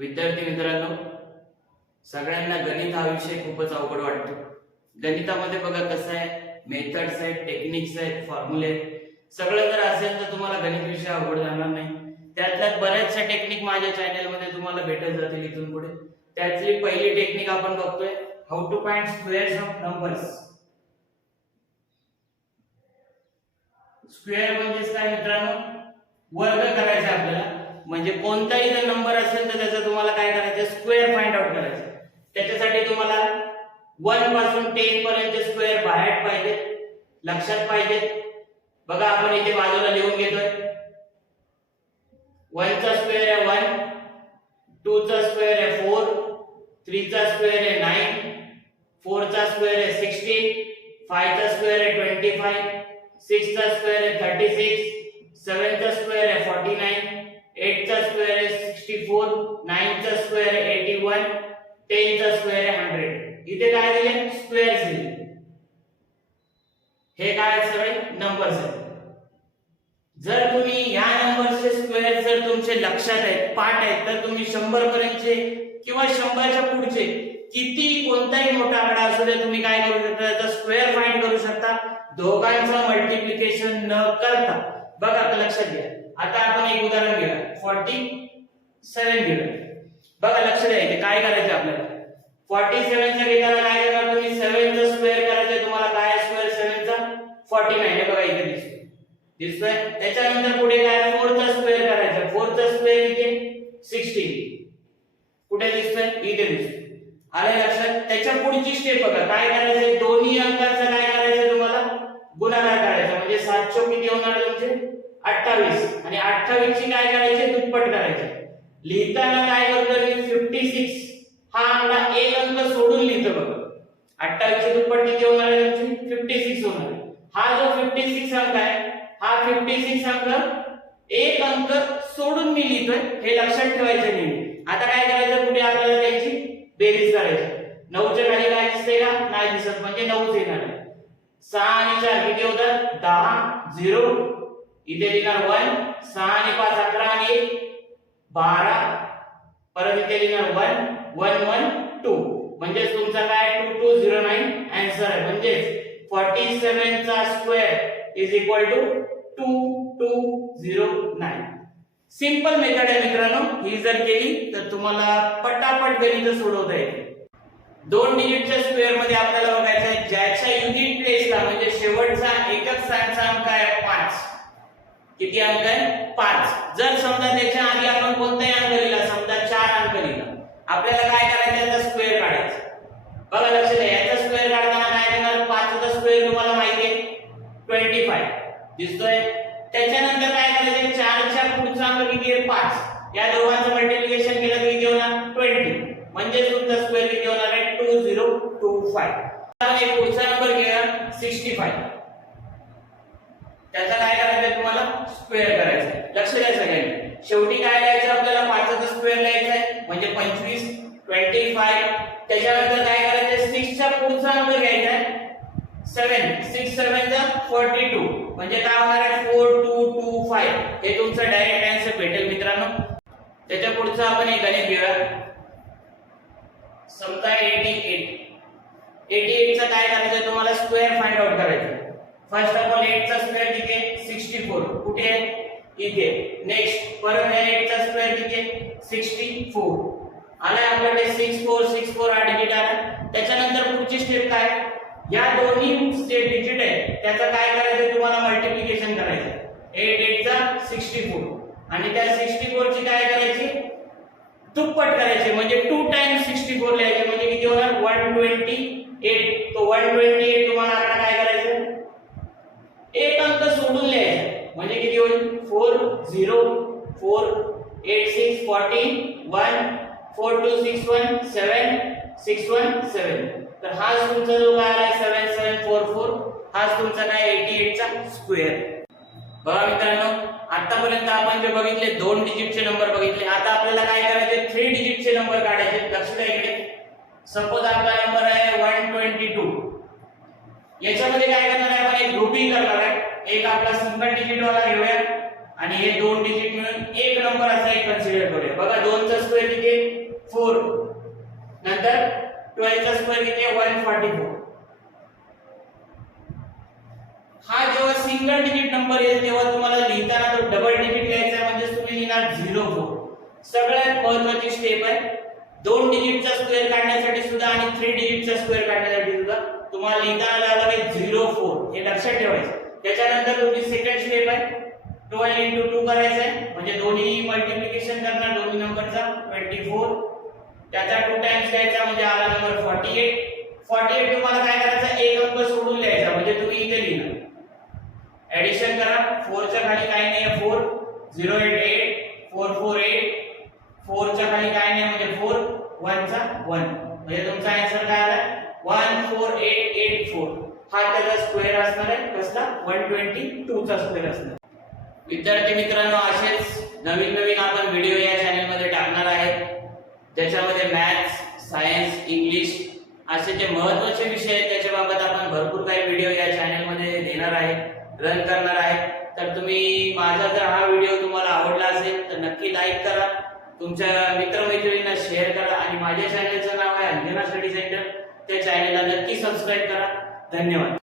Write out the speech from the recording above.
विद्यार्थी मित्रांनो, सगळ्यांना गणित हा विषय खूपच अवघड वाटतो. गणितामध्ये बघा कसं आहे, मेथड्स आहेत, टेक्निक्स आहेत, फॉर्म्युले आहेत. सगळं जर असेल तर तुम्हाला गणित विषय अवघड जाणार नाही. त्यातल्या बऱ्याचशा टेक्निक माझ्या चॅनल मध्ये तुम्हाला भेटत जातील इथून पुढे. त्यातली पहिली टेक्निक आपण बघतोय, how to find squares of numbers. Square म्हणजे काय मित्रांनो, वर्ग करायचा आपल्याला. म्हणजे कोणताही जर नंबर असेल तर त्याचा तुम्हाला काय करायचं, स्क्वेअर फाइंड आउट करायचं. त्याच्यासाठी तुम्हाला 1 पासून 10 पर्यंत स्क्वेअर बाहेर पाहिजे, लक्षात पाहिजे. बघा आपण इथे बाजूला लिहून घेतोय. 1 चा स्क्वेअर आहे 1, 2 चा स्क्वेअर आहे 4, 3 चा स्क्वेअर आहे 9, 4 चा स्क्वेअर आहे 16, 5 चा स्क्वेअर आहे 25, 6 चा स्क्वेअर आहे 36, 7 चा स्क्वेअर आहे 49, 8 चा स्क्वेअर आहे 64, 9 चा स्क्वेअर आहे 81, 10 चा स्क्वेअर आहे 100. इथे काय दिले, स्क्वेअर्स दिले. हे काय सगळे नंबर्स आहेत. जर तुम्ही या नंबरचे स्क्वेअर जर तुमचे लक्षात आहेत, पाठ आहेत, तर तुम्ही 100 पर्यंतचे किंवा 100च्या पुढचे किती कोणताही मोठा आकडा असू दे, तुम्ही काय करू शकता, त्याचा स्क्वेअर फाइंड करू शकता, दोघांचं मल्टिप्लिकेशन न करता. बघा आता लक्षात घ्या. आता आपण एक उदाहरण घेऊया, 47 घेऊया. बघा लक्ष द्या, इथे काय करायचं आपल्याला. 47 चा घेताना काय करणार तुम्ही, 7 चा स्क्वेअर करायचं. तुम्हाला काय स्क्वेअर 7 चा 49. हे बघा इथे दिसतोय. त्याच्यानंतर पुढे काय 4 चा स्क्वेअर करायचा. 4 चा स्क्वेअर इथे 16. कुठे दिसतोय, इथे दिसतोय. आले लक्षात. त्याच्या पुढची स्टेप बघा, काय करायचं, दोन्ही अंकांचा काय करायचं, तुम्हाला गुणाकार करायचा. म्हणजे 7 चौक किती होणार तुमचे 28, आणि 28 ची काय करायचे, दुप्पट करायचे. लिहिताना काय करतो मी, 56 हा आकडा एक अंक सोडून लिहितो. बघा 28 ची दुप्पट किती होणार आहे तुमची, 56 होणार आहे. हा जो 56 अंक आहे, हा 56 अंक एक अंक सोडून मी लिहितोय, हे लक्षात ठेवायचं नाही. आता काय करायचं, पुढे आपल्याला त्याची बेरीज करायची. 9 च्या खाली काय दिसते का, नाही दिसत, म्हणजे 9 येणार आहे. 6 आणि 4 किती होतात, 10, 0 इथे लिहिणार 1, 6 आणि 5 11 आणि 1 12, परत इथे लिहिणार 1, 1 1 2, म्हणजे तुमचा काय 2209 आन्सर आहे. म्हणजे 47 चा square is equal to 2209. Simple method आहे मित्रांनो. ही जर केली तर तुम्हाला पटापट गणित सोडवता येईल. 2 डिजिटच्या स्क्वेअर मध्ये आपल्याला बघायचं आहे, ज्याच्या युनिट प्लेसला म्हणजे शेवटचा एकक स्थानचा अंक आहे 5. किती अंक आहे, 5. जर समजा त्याच्या आधी आपण कोणताही अंक लिहिला, समजा 4 अंक लिहिला, आपल्याला काय करायचं, त्याचा स्क्वेअर काढायचा. बघा लक्ष द्या, याचा स्क्वेअर काढताना काय करणार, 5 चा स्क्वेअर तुम्हाला माहिती आहे 25 दिसतोय. त्याच्यानंतर काय करायचं, 4 च्या पुढचा अंक किती आहे 5, या दोघांचं मल्टिप्लिकेशन केलं तर किती होणार 20, म्हणजे तुमचा स्क्वेअर किती होणार आहे 2025. आता एक पुढचा नंबर घ्या 65. त्याचा काय करायचं, तुम्हाला स्क्वेअर करायचा. लक्ष द्या सगळ्यांनी. शेवटी काय लिहायचं आपल्याला, 5 चा स्क्वेअर लिहायचा आहे, म्हणजे 25, 25. त्याच्यानंतर काय करायचं, 6 च्या पुढचा अंक घ्यायचा आहे 7, 6 7 चा 42, म्हणजे काय होणार आहे 4225. हे तुमचं डायरेक्ट आन्सर भेटेल मित्रांनो. त्याच्या पुढचं आपण एक गणित घेऊया. समजा 88 चा काय करायचं, तुम्हाला स्क्वेअर फाइंड आउट करायचं. फर्स्ट ऑफ ऑल 8 चा स्क्वेअर किती आहे 64, कुठे आहे इथे. नेक्स्ट परत 8 चा स्क्वेअर किती आहे 64. आला आपल्याकडे 64 हा डिजिट आला. त्याच्यानंतर पुढची स्टेप काय, या दोन्ही स्टेप डिजिट आहे त्याचा काय करायचं, तुम्हाला मल्टिप्लिकेशन करायचं. 8 8 चा 64, आणि त्या 64 ची काय करायची, दुप्पट करायची. म्हणजे 2 टाइम्स 64 लिहायचे, म्हणजे किती होणार 128. तो 128 तुम्हाला आकडा काय करायचं, एक अंक सोडून लिहायचा, म्हणजे किती होईल 4 0 4 8 6 14 1 4 2 6 1 7 6 1 7. तर हा तुमचा जो काय आहे 7744, हा तुमचा काय 88 चा स्क्वेअर. बघा मित्रांनो, आतापर्यंत आपण जे बघितले 2 डिजिटचे नंबर बघितले. आता आपल्याला काय करायचे, 3 डिजिटचे नंबर काढायचे. लक्ष द्या इकडे. सपोज आपला नंबर आहे 122. याच्यामध्ये काय करणार आहे, आपण एक ग्रुपिंग करणार आहे. एक आपला सिंगल डिजिट वाला घेऊया आणि हे 2 डिजिट मिळून एक नंबर असा एक कन्सिडर करूया. बघा 2 चा स्क्वेअर किती 4 नंतर 12 चा स्क्वेअर किती आहे 144. हा जेव्हा सिंगल डिजिट नंबर येईल तेव्हा तुम्हाला लिहिताना तो डबल डिजिट लिहायचा आहे, म्हणजे तुम्ही लिहिणार 04. सगळ्यात महत्त्वाची स्टेप आहे. 2 डिजिटचा स्क्वेअर काढण्यासाठी सुद्धा आणि 3 डिजिटचा स्क्वेअर काढण्यासाठी सुद्धा तुम्हाला लिहिताना लिहावं लागेल 04, हे लक्षात ठेवायचं. त्याच्यानंतर तुमची सेकंड स्टेप आहे 12 into 2 करायचं आहे, म्हणजे दोन्ही मल्टिप्लिकेशन करणार दोन्ही नंबरचा 24, त्याचा 2 टाइम्स घ्यायचा म्हणजे आला नंबर 48. 48 तुम्हाला काय करायचं एक अंक सोडून लिहायचा, म्हणजे तुम्ही इथे लिहिणार. ऍडिशन करा, 4 च्या खाली काही नाही आहे 4, 088 448, 4 च्या खाली काही नाही म्हणजे 4, 1 चा 1, म्हणजे तुमचा आन्सर काय आला 14884. हा त्याचा स्क्वेअर असणार आहे, कसला 122 चा स्क्वेअर असणार. विद्यार्थी मित्रांनो, असेच नवीन नवीन आपण व्हिडिओ या चॅनल मध्ये टाकणार आहेत, ज्याच्यामध्ये मॅथ्स, सायन्स, इंग्लिश असे जे महत्त्वाचे विषय आहेत त्याच्याबाबत आपण भरपूर काही व्हिडिओ या चॅनल मध्ये देणार आहे, रन करणार आहे. तर तुम्ही माझा जर हा व्हिडिओ तुम्हाला आवडला असेल तर नक्की लाईक करा, तुमच्या मित्रमैत्रिणींना शेअर करा आणि माझ्या चॅनलचं नाव आहे अंजना स्टडी सेंटर, त्या चॅनलला नक्की सबस्क्राइब करा. धन्यवाद.